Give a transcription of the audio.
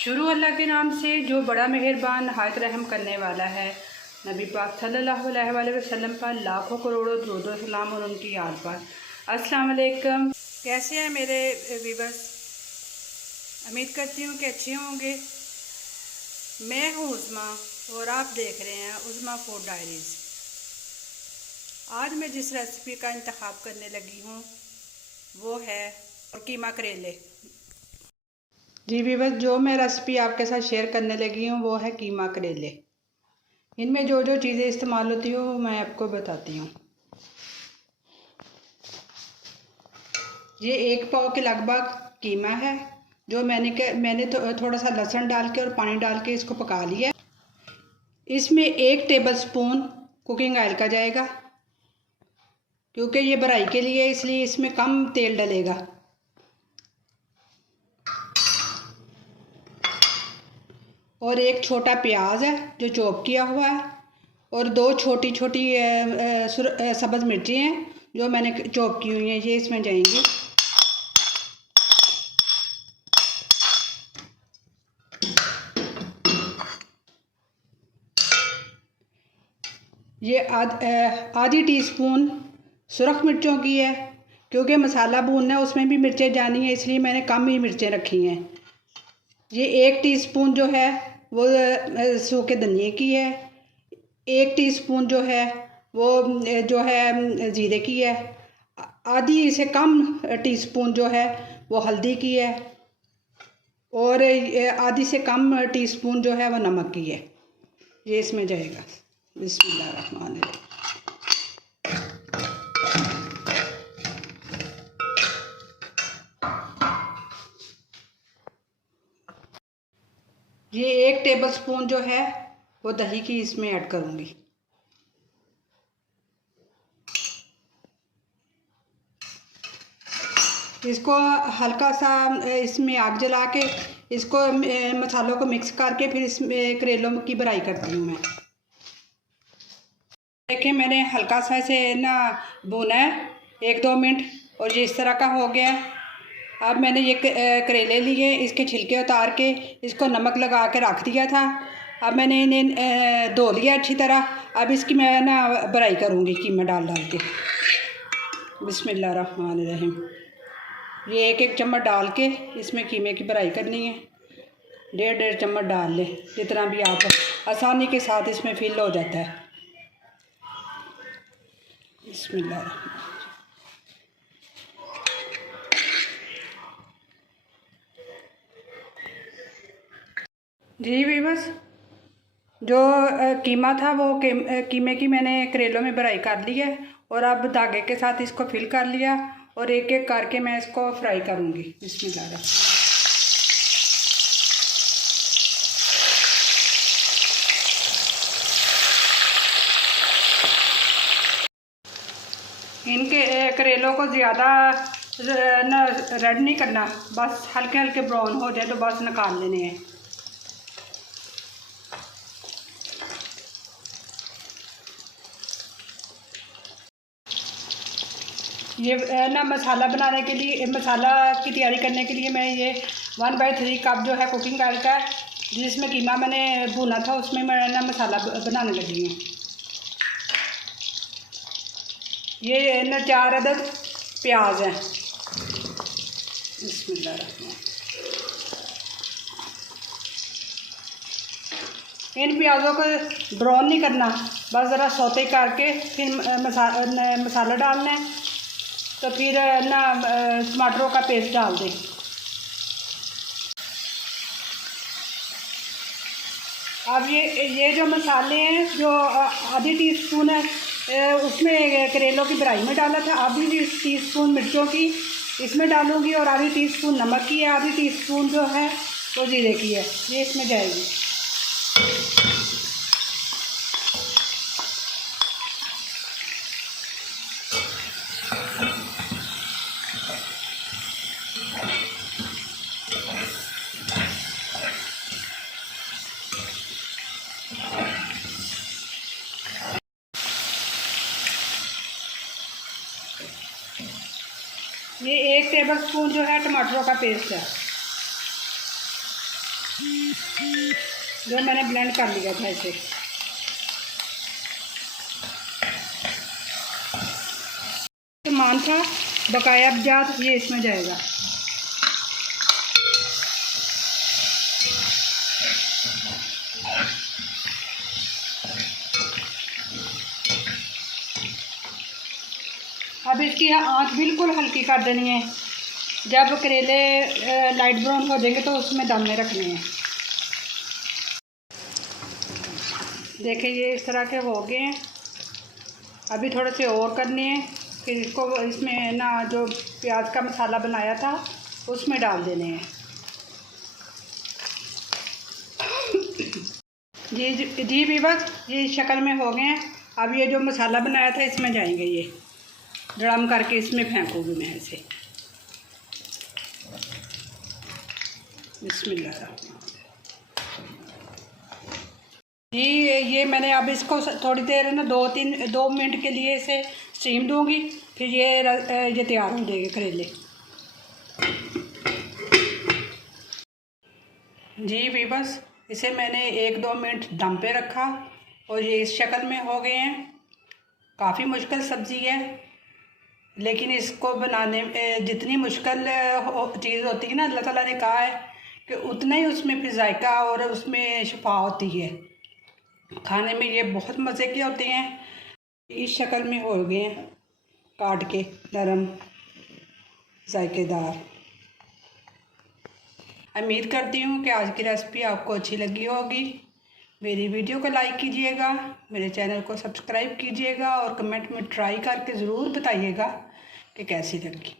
शुरू अल्लाह के नाम से जो बड़ा मेहरबान नहायत रहम करने वाला है। नबी पाक सल्लल्लाहु अलैहि वसल्लम पर लाखों करोड़ों दुरूद व सलाम और उनकी याद पर। अस्सलाम वालेकुम। कैसे हैं मेरे व्यूअर्स? उम्मीद करती हूँ कि अच्छे होंगे। मैं हूँ उज़मा और आप देख रहे हैं उज़मा फूड डायरीज़। आज मैं जिस रेसिपी का इंतखाब करने लगी हूँ वो है कीमा करेले। जी व्यूअर्स, जो मैं रेसिपी आपके साथ शेयर करने लगी हूँ वो है कीमा करेले। इनमें जो जो चीज़ें इस्तेमाल होती हैं वो मैं आपको बताती हूँ। ये 1 पाव के लगभग कीमा है जो मैंने तो थोड़ा सा लहसुन डाल के और पानी डाल के इसको पका लिया। इसमें 1 टेबलस्पून कुकिंग ऑयल का जाएगा क्योंकि ये भराई के लिए, इसलिए इसमें कम तेल डलेगा। और 1 छोटा प्याज है जो चॉप किया हुआ है और 2 छोटी छोटी सब्ज़ मिर्ची हैं जो मैंने चॉप की हुई हैं, ये इसमें जाएंगी। ये आधी टीस्पून सुरख मिर्चों की है क्योंकि मसाला भूनना है, उसमें भी मिर्चें जानी है, इसलिए मैंने कम ही मिर्चें रखी हैं। ये 1 टीस्पून जो है वो सूखे धनिए की है। 1 टीस्पून जो है वो जो है ज़ीरे की है। आधी से कम टीस्पून जो है वो हल्दी की है और आधी से कम टीस्पून जो है वो नमक की है। ये इसमें जाएगा। बिस्मिल्लाहिर्रहमानिर्रहीम। ये 1 टेबलस्पून जो है वो दही की इसमें ऐड करूँगी। इसको हल्का सा इसमें आग जला के इसको मसालों को मिक्स करके फिर इसमें करेलों की भराई करती हूँ मैं। देखिए मैंने हल्का सा इसे ना भुना है 1-2 मिनट और ये इस तरह का हो गया। अब मैंने ये करेले लिए, इसके छिलके उतार के इसको नमक लगा के रख दिया था। अब मैंने इन्हें धो लिया अच्छी तरह। अब इसकी मैं ना भराई करूँगी कीमा डाल के। बिस्मिल्लाहिर्रहमानिर्रहीम। ये 1-1 चम्मच डाल के इसमें कीमे की भराई करनी है। 1.5 चम्मच डाल लें, जितना भी आप आसानी के साथ इसमें फिल हो जाता है। बिस्मिल्लाह। जी व्यूअर्स, जो कीमा था वो कीमे की मैंने करेलों में भराई कर ली है और अब धागे के साथ इसको फिल कर लिया और एक एक करके मैं इसको फ्राई करूँगी। बिस्मिल्लाह। इनके करेलों को ज़्यादा न रेड नहीं करना, बस हल्के हल्के ब्राउन हो जाए तो बस निकाल लेने हैं। ये ना मसाला बनाने के लिए, मसाला की तैयारी करने के लिए मैं ये 1/3 कप जो है कुकिंग ऑयल का, जिसमें कीमा मैंने भुना था उसमें मैं ना मसाला बनाने लगी हूँ। ये ना 4 अदद प्याज हैं। बिस्मिल्लाह। इन प्याज़ों को ब्राउन नहीं करना, बस ज़रा सौते करके फिर मसाला डालना है। तो फिर ना टमाटरों का पेस्ट डाल दें। अब ये जो मसाले हैं जो आधी टीस्पून है उसमें करेलों की भराई में डाला था, आधी टीस्पून मिर्चों की इसमें डालूंगी और आधी टीस्पून नमक की है, आधी टीस्पून जो है वो जीरे की है, ये इसमें जाएगी। ये 1 टेबलस्पून जो है टमाटरों का पेस्ट है। जो मैंने ब्लेंड कर लिया था इसे। सामान था बकाया जात, ये इसमें जाएगा। अब इसकी आंच बिल्कुल हल्की कर देनी है। जब करेले लाइट ब्राउन हो जाएंगे तो उसमें दम में रखने हैं। देखिए ये इस तरह के हो गए हैं। अभी थोड़े से और करने हैं, फिर इसको इसमें ना जो प्याज का मसाला बनाया था उसमें डाल देने हैं। जी भी बस ये शक्ल में हो गए हैं। अब ये जो मसाला बनाया था इसमें जाएंगे, ये ड्रम करके इसमें फेंकूँगी मैं ऐसे। बिस्मिल्लाह जी। ये मैंने अब इसको थोड़ी देर ना 2 मिनट के लिए इसे स्टीम दूंगी, फिर ये तैयार हो जाएंगे करेले। जी भी बस इसे मैंने 1-2 मिनट दम पे रखा और ये इस शक्ल में हो गए हैं। काफ़ी मुश्किल सब्ज़ी है, लेकिन इसको बनाने में जितनी मुश्किल चीज़ होती है ना, अल्लाह ताला ने कहा है कि उतना ही उसमें फिर जायका और उसमें शिफा होती है। खाने में ये बहुत मज़े के होते हैं। इस शक्ल में हो गए हैं, काट के नरम जायकेदार। उम्मीद करती हूँ कि आज की रेसिपी आपको अच्छी लगी होगी। मेरी वीडियो को लाइक कीजिएगा, मेरे चैनल को सब्सक्राइब कीजिएगा और कमेंट में ट्राई करके ज़रूर बताइएगा कि कैसी लगी।